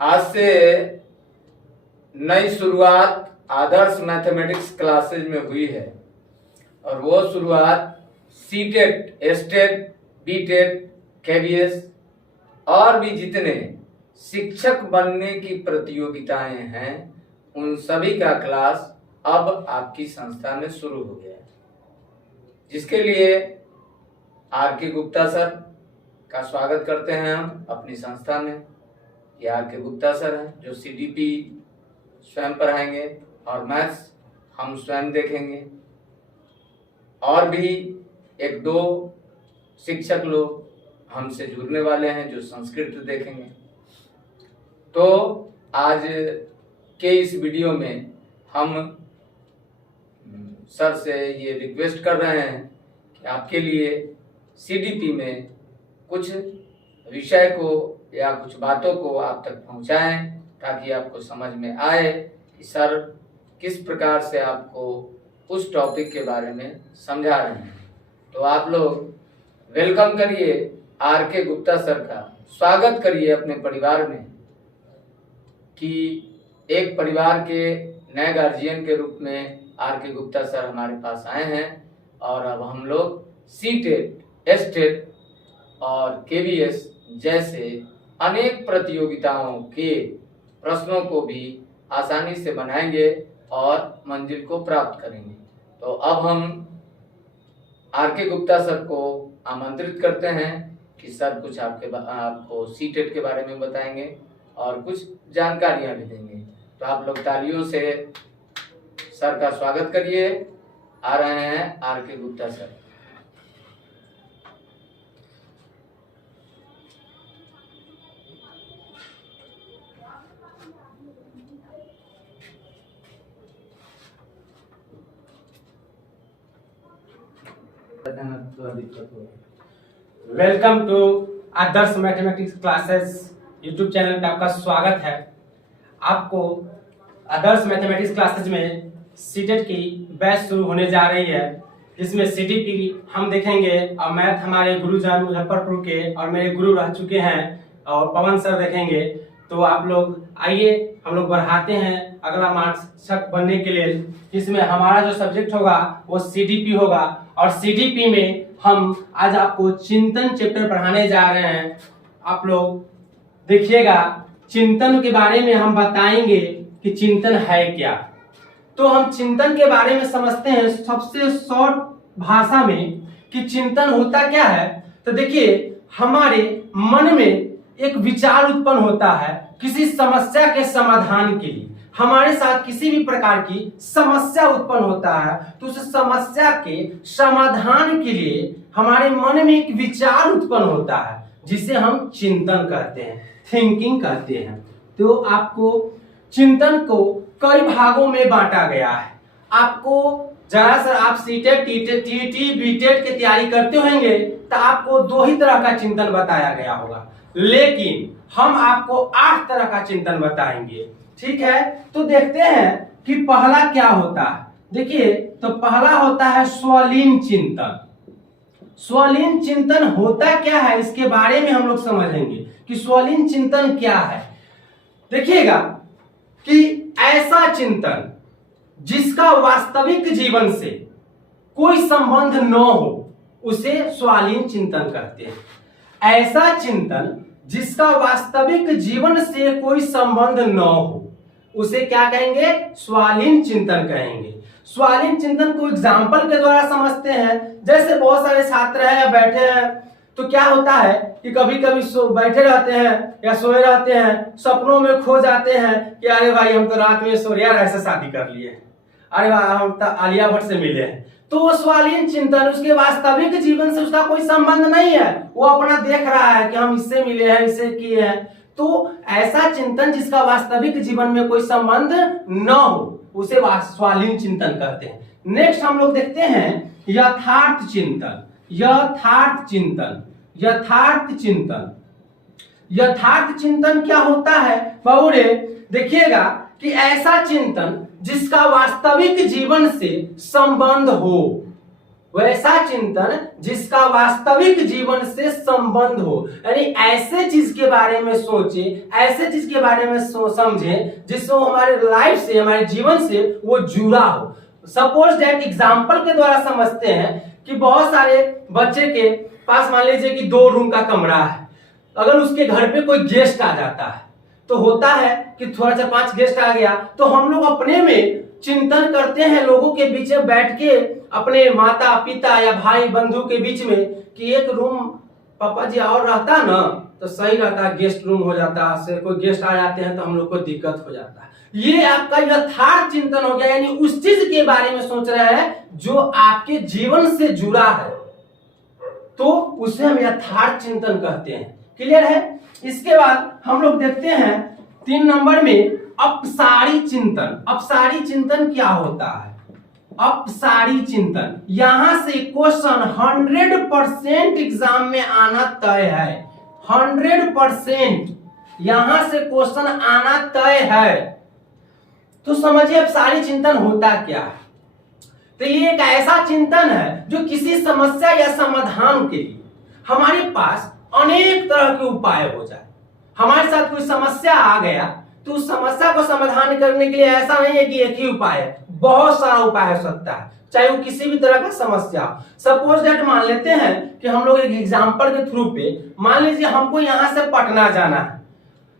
आज से नई शुरुआत आदर्श मैथमेटिक्स क्लासेज में हुई है और वो शुरुआत सीटेट, एस्टेट, बीटेट, केवीएस और भी जितने शिक्षक बनने की प्रतियोगिताएं हैं उन सभी का क्लास अब आपकी संस्था में शुरू हो गया है, जिसके लिए आर के गुप्ता सर का स्वागत करते हैं हम अपनी संस्था में। ये आर के गुप्ता सर हैं जो सीडीपी स्वयं पढ़ाएंगे और मैथ्स हम स्वयं देखेंगे, और भी एक दो शिक्षक लोग हमसे जुड़ने वाले हैं जो संस्कृत देखेंगे। तो आज के इस वीडियो में हम सर से ये रिक्वेस्ट कर रहे हैं कि आपके लिए सीडीपी में कुछ विषय को या कुछ बातों को आप तक पहुंचाएं ताकि आपको समझ में आए कि सर किस प्रकार से आपको उस टॉपिक के बारे में समझा रहे हैं। तो आप लोग वेलकम करिए आर के गुप्ता सर का, स्वागत करिए अपने परिवार में कि एक परिवार के नए गार्जियन के रूप में आर के गुप्ता सर हमारे पास आए हैं और अब हम लोग सीटेट, एस्टेट और केवीएस जैसे अनेक प्रतियोगिताओं के प्रश्नों को भी आसानी से बनाएंगे और मंजिल को प्राप्त करेंगे। तो अब हम आर के गुप्ता सर को आमंत्रित करते हैं कि सर कुछ आपको सीटेट के बारे में बताएंगे और कुछ जानकारियां भी देंगे। तो आप लोग तालियों से सर का स्वागत करिए। आ रहे हैं R K Gupta sir. Welcome to Adarsh mathematics classes YouTube channel पे आपका स्वागत है। आपको आदर्श मैथमेटिक्स क्लासेस में सीटेट की बैच शुरू होने जा रही है, जिसमें सीडीपी हम देखेंगे और मैथ हमारे गुरुजन मुजफ्फरपुर के और मेरे गुरु रह चुके हैं और पवन सर देखेंगे। तो आप लोग आइए, हम लोग बढ़ाते हैं अगला मार्गदर्शक बनने के लिए, जिसमें हमारा जो सब्जेक्ट होगा वो सीडीपी होगा और सीडीपी में हम आज आपको चिंतन चैप्टर पढ़ाने जा रहे हैं। आप लोग देखिएगा, चिंतन के बारे में हम बताएंगे कि चिंतन है क्या। तो हम चिंतन के बारे में समझते हैं सबसे शॉर्ट भाषा में कि चिंतन होता क्या है। तो देखिए, हमारे मन में एक विचार उत्पन्न होता है किसी समस्या के समाधान के लिए। हमारे साथ किसी भी प्रकार की समस्या उत्पन्न होता है तो उस समस्या के समाधान के लिए हमारे मन में एक विचार उत्पन्न होता है जिसे हम चिंतन कहते हैं, थिंकिंग कहते हैं। तो आपको चिंतन को कई भागों में बांटा गया है। आपको जरा सर आप सीटेट, टीटी, बीटेट की तैयारी करते होंगे तो आपको दो ही तरह का चिंतन बताया गया होगा, लेकिन हम आपको 8 तरह का चिंतन बताएंगे। ठीक है, तो देखते हैं कि पहला क्या होता है। देखिए, तो पहला होता है स्वलीन चिंतन। स्वलीन चिंतन होता क्या है, इसके बारे में हम लोग समझेंगे कि स्वलीन चिंतन क्या है। देखिएगा कि ऐसा चिंतन जिसका वास्तविक जीवन से कोई संबंध न हो उसे स्वलीन चिंतन कहते हैं। ऐसा चिंतन जिसका वास्तविक जीवन से कोई संबंध न हो उसे क्या कहेंगे, स्वलीन चिंतन कहेंगे। स्वलीन चिंतन को एग्जाम्पल के द्वारा समझते हैं। जैसे बहुत सारे छात्र हैं बैठे हैं, तो क्या होता है कि कभी कभी बैठे रहते हैं या सोए रहते हैं, सपनों में खो जाते हैं कि अरे भाई हम तो रात में सूर्या राय से शादी कर लिए, अरे वाह हम तो आलिया भट्ट से मिले हैं। तो वो स्वलीन चिंतन, उसके वास्तविक जीवन से उसका कोई संबंध नहीं है, वो अपना देख रहा है कि हम इससे मिले हैं, इससे किए हैं। तो ऐसा चिंतन जिसका वास्तविक जीवन में कोई संबंध न हो उसे स्वलीन चिंतन कहते हैं। नेक्स्ट हम लोग देखते हैं यथार्थ चिंतन। यथार्थ चिंतन, यथार्थ चिंतन, यथार्थ चिंतन क्या होता है बहुरे। देखिएगा कि ऐसा चिंतन जिसका वास्तविक जीवन से संबंध हो, वैसा चिंतन जिसका वास्तविक जीवन से संबंध हो, यानी ऐसे चीज के बारे में सोचे, ऐसे चीज के बारे में समझे जिससे हमारे लाइफ से, हमारे जीवन से वो जुड़ा हो। सपोज दैट एग्जाम्पल के द्वारा समझते हैं कि बहुत सारे बच्चे के पास मान लीजिए कि 2 रूम का कमरा है। अगर उसके घर पे कोई गेस्ट आ जाता है तो होता है कि थोड़ा सा 5 गेस्ट आ गया तो हम लोग अपने में चिंतन करते हैं, लोगों के बीच में बैठ के, अपने माता पिता या भाई बंधु के बीच में कि एक रूम पापा जी और रहता ना तो सही रहता, गेस्ट रूम हो जाता, से कोई गेस्ट आ जाते हैं तो हम लोग को दिक्कत हो जाता है। ये आपका यथार्थ चिंतन हो गया, यानी उस चीज के बारे में सोच रहे हैं जो आपके जीवन से जुड़ा है, तो उसे हम यथार्थ चिंतन कहते हैं। क्लियर है? इसके बाद हम लोग देखते हैं 3 नंबर में अपसारी चिंतन। अपसारी चिंतन क्या होता है? अपसारी चिंतन, यहां से क्वेश्चन 100% एग्जाम में आना तय है। 100% यहां से क्वेश्चन आना तय है। तो समझिए अपसारी चिंतन होता क्या है। तो ये एक ऐसा चिंतन है जो किसी समस्या या समाधान के लिए हमारे पास अनेक तरह के उपाय हो जाए। हमारे साथ कोई समस्या आ गया तो उस समस्या को समाधान करने के लिए ऐसा नहीं है कि एक ही उपाय है, बहुत सारा उपाय हो सकता है, चाहे वो किसी भी तरह का समस्या हो। सपोज दैट मान लेते हैं कि हम लोग एक एग्जाम्पल के थ्रू पे, मान लीजिए हमको यहां से पटना जाना है,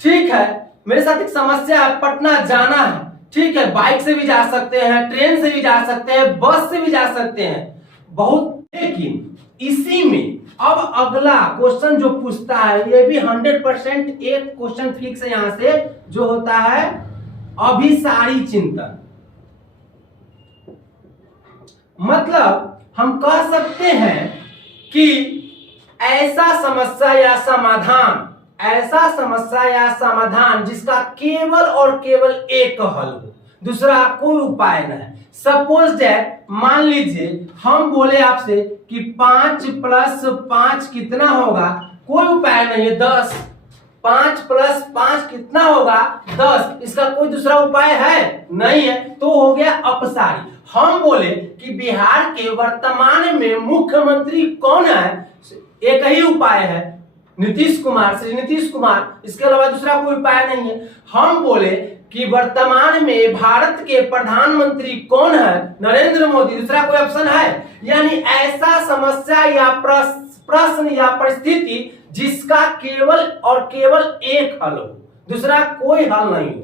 ठीक है, मेरे साथ एक समस्या है, पटना जाना है, ठीक है, बाइक से भी जा सकते हैं, ट्रेन से भी जा सकते हैं, बस से भी जा सकते हैं, बहुत। लेकिन इसी में अब अगला क्वेश्चन जो पूछता है, ये भी 100% एक क्वेश्चन फिक्स है यहां से, जो होता है अभिसारी चिंतन। मतलब हम कह सकते हैं कि ऐसा समस्या या समाधान, ऐसा समस्या या समाधान जिसका केवल और केवल एक हल हो, दूसरा कोई उपाय न है। सपोज दैट मान लीजिए हम बोले आपसे कि 5 + 5 कितना होगा, कोई उपाय नहीं है 10। 5 + 5 कितना होगा 10, इसका कोई दूसरा उपाय है नहीं है, तो हो गया अपसारी। हम बोले कि बिहार के वर्तमान में मुख्यमंत्री कौन है, एक ही उपाय है, नीतीश कुमार, श्री नीतीश कुमार, इसके अलावा दूसरा कोई उपाय नहीं है। हम बोले कि वर्तमान में भारत के प्रधानमंत्री कौन है, नरेंद्र मोदी, दूसरा कोई ऑप्शन है? यानी ऐसा समस्या या प्रश्न या परिस्थिति जिसका केवल और केवल एक हल हो, दूसरा कोई हल नहीं हो।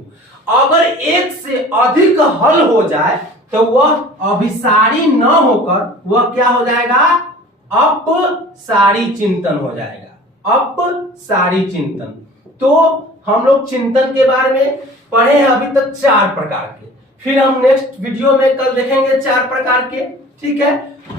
अगर एक से अधिक हल हो जाए तो वह अभिसारी न होकर वह क्या हो जाएगा, अपसारी चिंतन हो जाएगा, अपसारी चिंतन। तो हम लोग चिंतन के बारे में पढ़े हैं अभी तक 4 प्रकार के, फिर हम नेक्स्ट वीडियो में कल देखेंगे 4 प्रकार के, ठीक है।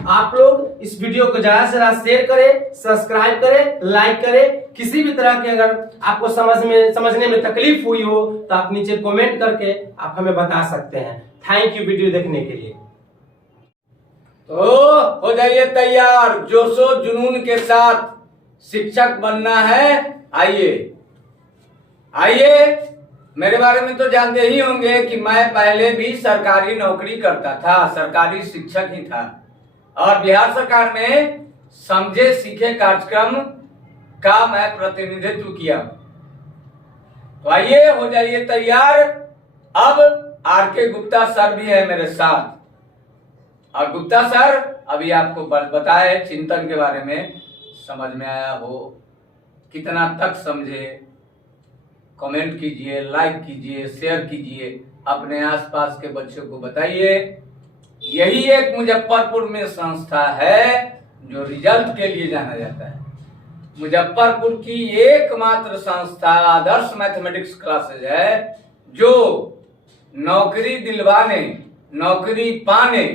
आप लोग इस वीडियो को ज्यादा से ज्यादा शेयर करें, सब्सक्राइब करें, लाइक करें। किसी भी तरह के अगर आपको समझने में तकलीफ हुई हो तो आप नीचे कमेंट करके आप हमें बता सकते हैं। थैंक यू वीडियो देखने के लिए। तो हो जाइए तैयार, जोशो जुनून के साथ शिक्षक बनना है। आइए मेरे बारे में तो जानते ही होंगे कि मैं पहले भी सरकारी नौकरी करता था, सरकारी शिक्षक ही था, और बिहार सरकार में समझे सीखे कार्यक्रम का मैं प्रतिनिधित्व किया। तो आइए हो जाइए तैयार। अब आर.के. गुप्ता सर भी है मेरे साथ, और गुप्ता सर अभी आपको बताए चिंतन के बारे में, समझ में आया हो, कितना तक समझे, कमेंट कीजिए, लाइक कीजिए, शेयर कीजिए, अपने आसपास के बच्चों को बताइए। यही एक मुजफ्फरपुर में संस्था है जो रिजल्ट के लिए जाना जाता है। मुजफ्फरपुर की एकमात्र संस्था आदर्श मैथमेटिक्स क्लासेज है जो नौकरी दिलवाने, नौकरी पाने,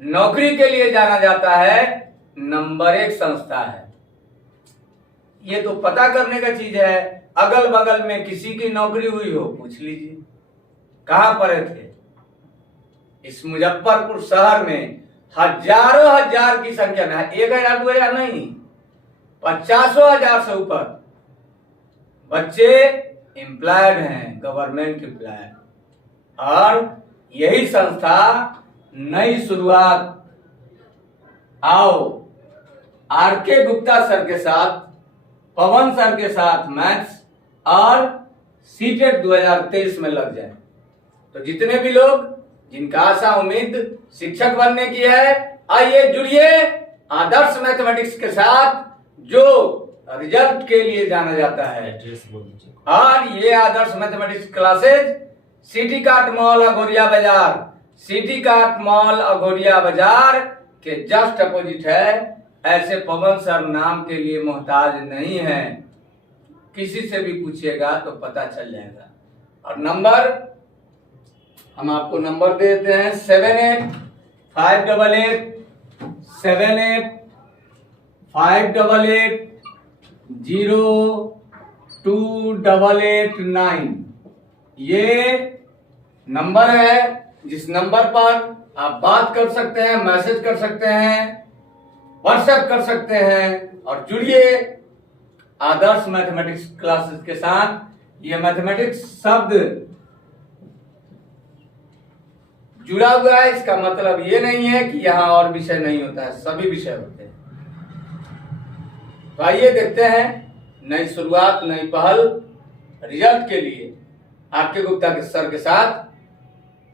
नौकरी के लिए जाना जाता है, नंबर 1 संस्था है। ये तो पता करने का चीज है, अगल बगल में किसी की नौकरी हुई हो पूछ लीजिए, कहां पढ़े थे। इस मुजफ्फरपुर शहर में हजारों हजार की संख्या में, 1000 2000 नहीं, 50,000 से ऊपर बच्चे एम्प्लॉयड हैं, गवर्नमेंट एम्प्लॉयड। और यही संस्था नई शुरुआत आओ आर के गुप्ता सर के साथ, पवन सर के साथ मैथ्स और सीटेट 2023 में लग जाए। तो जितने भी लोग जिनका आशा उम्मीद शिक्षक बनने की है, आइए जुड़िए आदर्श मैथमेटिक्स के साथ, जो रिजल्ट के लिए जाना जाता है। एड्रेस बोल दीजिए। और ये Adarsh mathematics classes city cart mall Aghoria Bazar, city cart mall Aghoria बाजार के जस्ट अपोजिट है। ऐसे पवन सर नाम के लिए मोहताज नहीं है, किसी से भी पूछिएगा तो पता चल जाएगा। और नंबर हम आपको नंबर देते हैं 785888082889। ये नंबर है जिस नंबर पर आप बात कर सकते हैं, मैसेज कर सकते हैं, व्हाट्सएप कर सकते हैं। और जुड़िए आदर्श मैथमेटिक्स क्लासेस के साथ। ये मैथमेटिक्स शब्द जुड़ा हुआ है, इसका मतलब ये नहीं है कि यहाँ और विषय नहीं होता है, सभी विषय होते हैं। तो आइए देखते हैं नई शुरुआत, नई पहल रिजल्ट के लिए आपके गुप्ता के सर के साथ।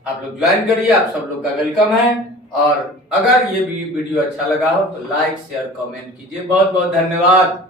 आप लोग ज्वाइन करिए, आप सब लोग का वेलकम है। और अगर ये वीडियो अच्छा लगा हो तो लाइक शेयर कमेंट कीजिए। बहुत बहुत धन्यवाद।